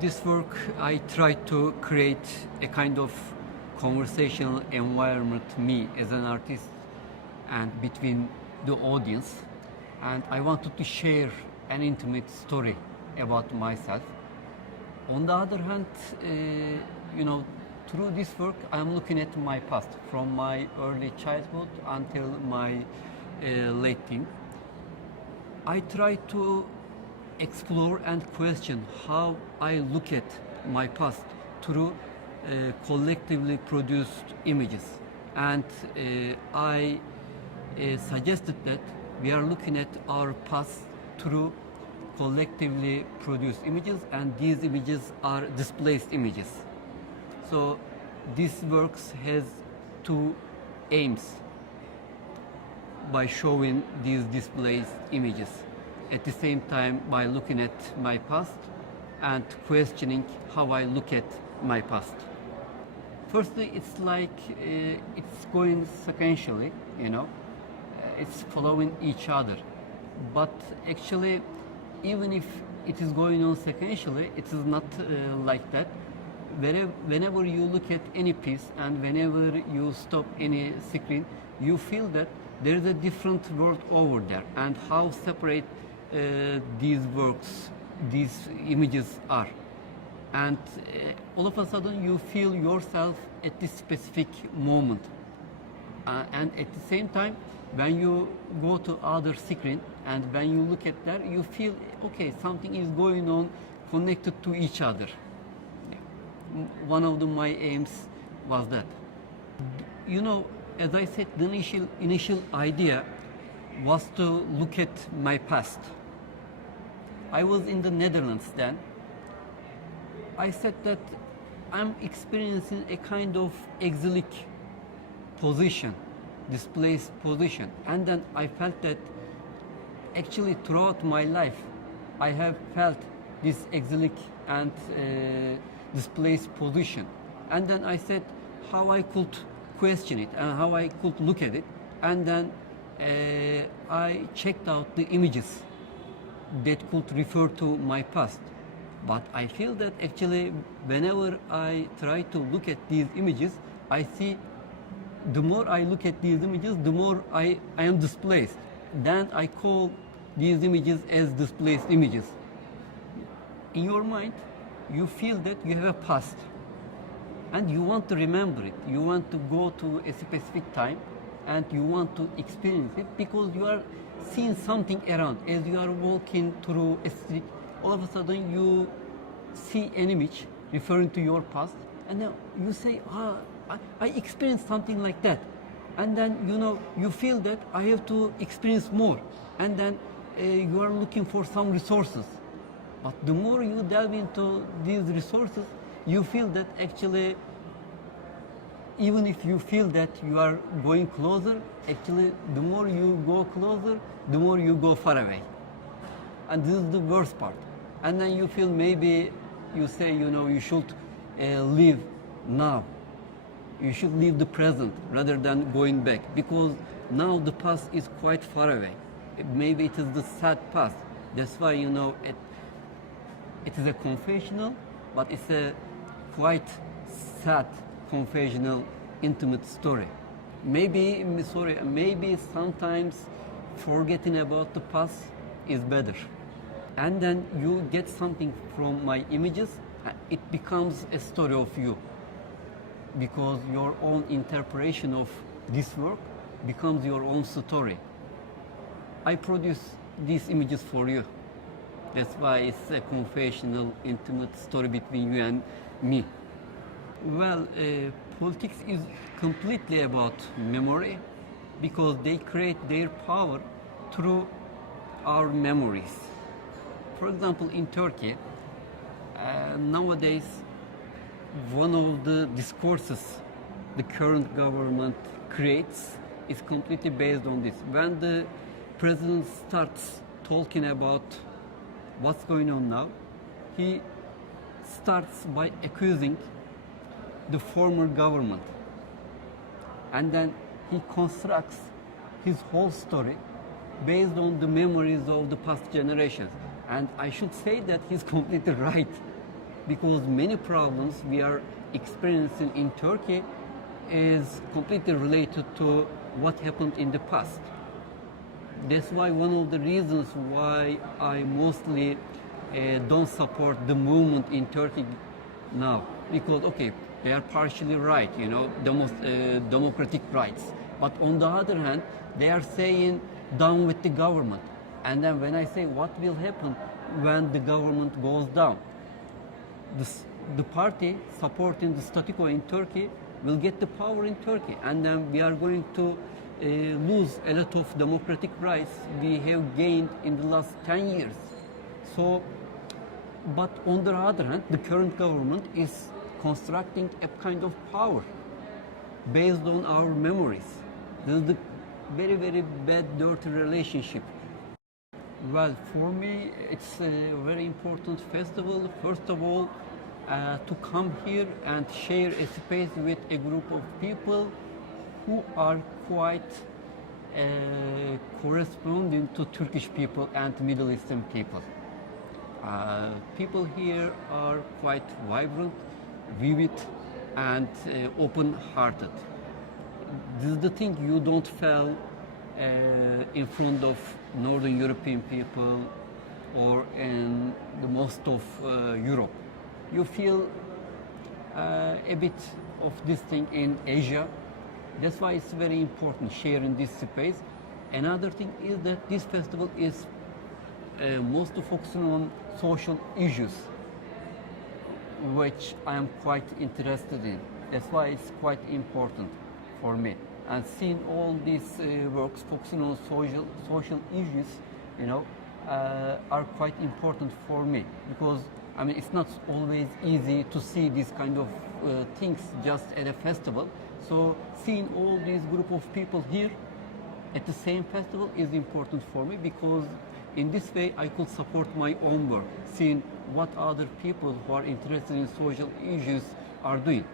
this work, I try to create a kind of conversational environment, me as an artist, and between the audience. And I wanted to share an intimate story about myself. On the other hand, through this work, I'm looking at my past, from my early childhood until my late teen. I try to explore and question how I look at my past through collectively produced images. And I suggested that we are looking at our past through collectively produced images, and these images are displaced images. So this works has two aims by showing these displaced images. At the same time, by looking at my past and questioning how I look at my past. Firstly, it's like it's going sequentially, it's following each other. But actually, even if it is going on sequentially, it is not like that. Whenever you look at any piece and whenever you stop any screen, you feel that there is a different world over there, and how separate these works, these images are. And all of a sudden you feel yourself at this specific moment. And at the same time, when you go to other screen and when you look at that, you feel, okay, something is going on connected to each other. One of my aims was that. As I said, the initial idea was to look at my past. I was in the Netherlands then. I said that I'm experiencing a kind of exilic position, displaced position. And then I felt that actually throughout my life, I have felt this exilic and displaced position. And then I said how I could question it and how I could look at it. And then I checked out the images that could refer to my past. But I feel that actually whenever I try to look at these images, I see the more I look at these images, the more I am displaced. Then I call these images as displaced images. In your mind, you feel that you have a past and you want to remember it. You want to go to a specific time and you want to experience it because you are seeing something around. As you are walking through a street, all of a sudden you see an image referring to your past, and then you say, I experienced something like that. And then you feel that I have to experience more. And then you are looking for some resources. But the more you delve into these resources, you feel that actually, even if you feel that you are going closer, actually the more you go closer, the more you go far away. And this is the worst part. And then you feel maybe you say, you should live now. You should live the present rather than going back, because now the past is quite far away. Maybe it is the sad past. That's why, it is a confessional, but it's a quite sad confessional, intimate story. Maybe sometimes forgetting about the past is better. And then you get something from my images, it becomes a story of you. Because your own interpretation of this work becomes your own story. I produce these images for you. That's why it's a confessional, intimate story between you and me. Well, politics is completely about memory because they create their power through our memories. For example, in Turkey, nowadays, one of the discourses the current government creates is completely based on this. When the president starts talking about what's going on now, he starts by accusing the former government. And then he constructs his whole story based on the memories of the past generations. And I should say that he's completely right. because many problems we are experiencing in Turkey is completely related to what happened in the past. That's why one of the reasons why I mostly don't support the movement in Turkey now, because okay, they are partially right, you know, democratic rights, but on the other hand, they are saying down with the government. And then when I say what will happen when the government goes down, the party supporting the status quo in Turkey will get the power in Turkey, and then we are going to lose a lot of democratic rights we have gained in the last 10 years. So, but on the other hand, the current government is constructing a kind of power based on our memories. This is the very, very bad, dirty relationship. Well, for me, it's a very important festival. First of all, to come here and share a space with a group of people who are quite corresponding to Turkish people and Middle Eastern people. People here are quite vibrant, vivid, and open-hearted. This is the thing you don't feel in front of Northern European people or in the most of Europe. You feel a bit of this thing in Asia. That's why it's very important sharing this space. Another thing is that this festival is mostly focusing on social issues, which I am quite interested in. That's why it's quite important for me. And seeing all these works focusing on social issues, you know, are quite important for me, because I mean it's not always easy to see these kind of things just at a festival. So seeing all these group of people here at the same festival is important for me, because in this way I could support my own work, seeing what other people who are interested in social issues are doing.